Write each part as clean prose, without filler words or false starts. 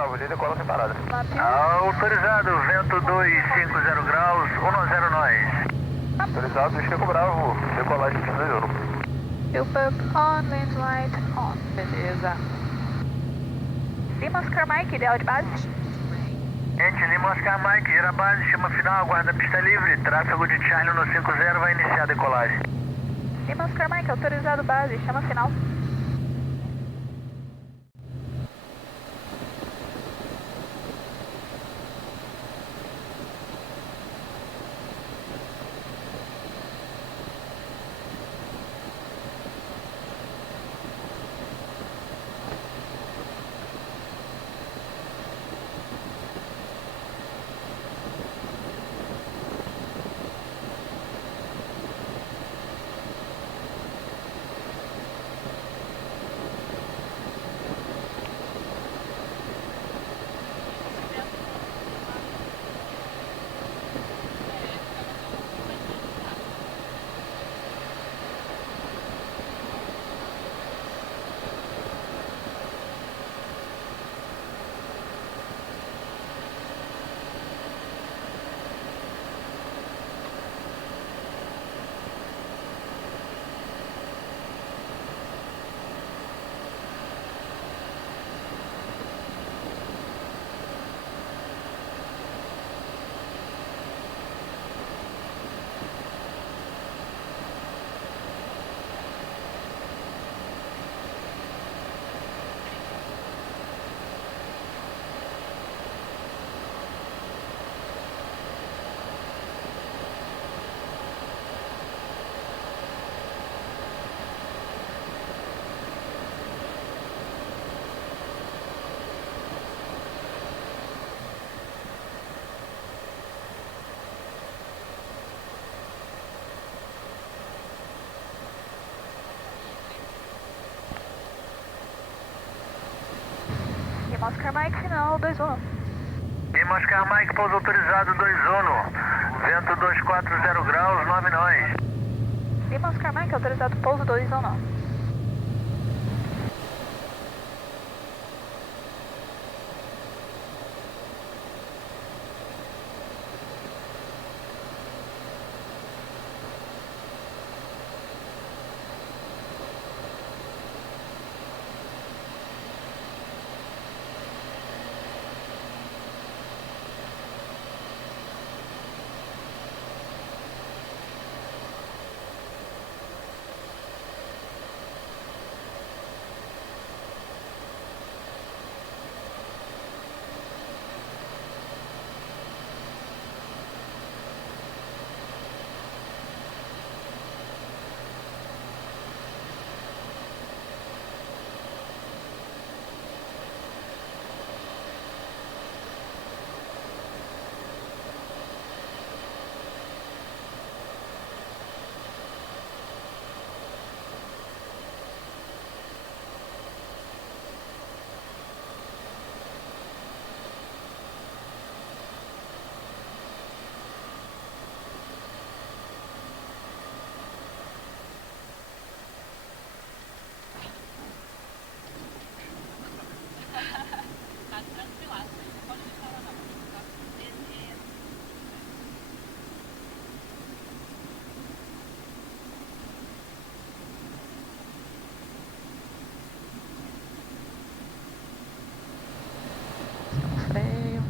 Bravo, ele decola sem parada. Autorizado, vento 250 graus, 10 nós. Autorizado, Chico Bravo, decolagem de 2 euros. Pub on, land light on. Beleza. Lima Oscar Mike, ideal de base. Gente, Lima Oscar Mike, gira base, chama final, aguarda pista livre, tráfego de Charlie no 50, vai iniciar a decolagem. Lima Oscar Mike, autorizado base, chama final. Lima Oscar Mike, final 2-1. Lima Oscar Mike, pouso autorizado 2-1, vento 240 graus, 9 nós. Lima Oscar Mike, autorizado pouso 2-1.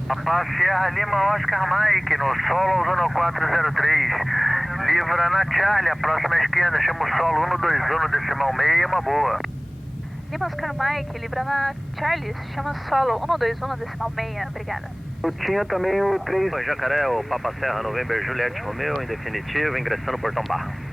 Papa Sierra Lima Oscar Mike, no solo zona 403. Livra na Charlie, a próxima esquerda, chama o solo 121 decimal meia, uma boa. Lima Oscar Mike, livra na Charlie, chama solo 121 decimal meia, obrigada. Eu tinha também o 3. Oi, Jacaré, o Papa Serra, November Juliette Romeo, em definitivo, ingressando no Portão Barra.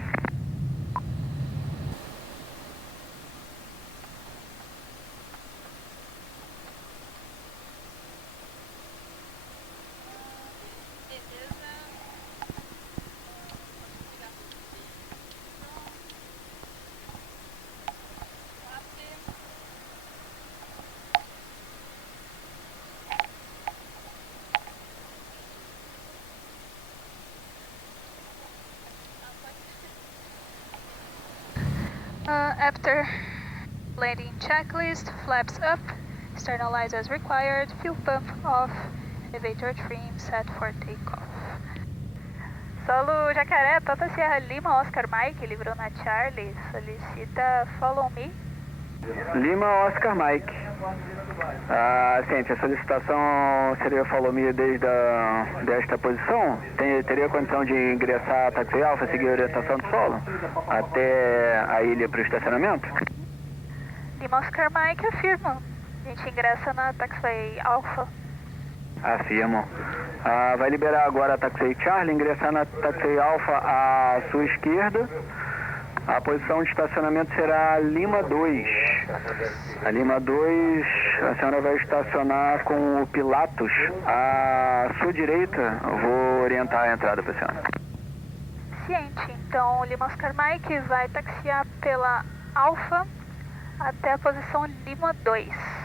After landing checklist, flaps up, Externalize as required. Fuel pump off. Elevator trim set for takeoff. Solo Jacaré, Papa Sierra Lima, Oscar Mike, livrou na Charlie. Solicita follow me. Lima, Oscar Mike. Ciente, a solicitação seria follow me desde desta posição? Teria condição de ingressar a Taxi Alpha, seguir a orientação do solo? Até a ilha para o estacionamento? Lima, Oscar Mike, afirma. A gente ingressa na Taxiway Alpha. Afirmo. Vai liberar agora a Taxiway Charlie, ingressar na Taxiway Alpha à sua esquerda. A posição de estacionamento será Lima 2. A Lima 2, a senhora vai estacionar com o Pilatus. À sua direita, eu vou orientar a entrada para a senhora. Ciente, então o Lima Oscar Mike vai taxiar pela Alpha até a posição Lima 2.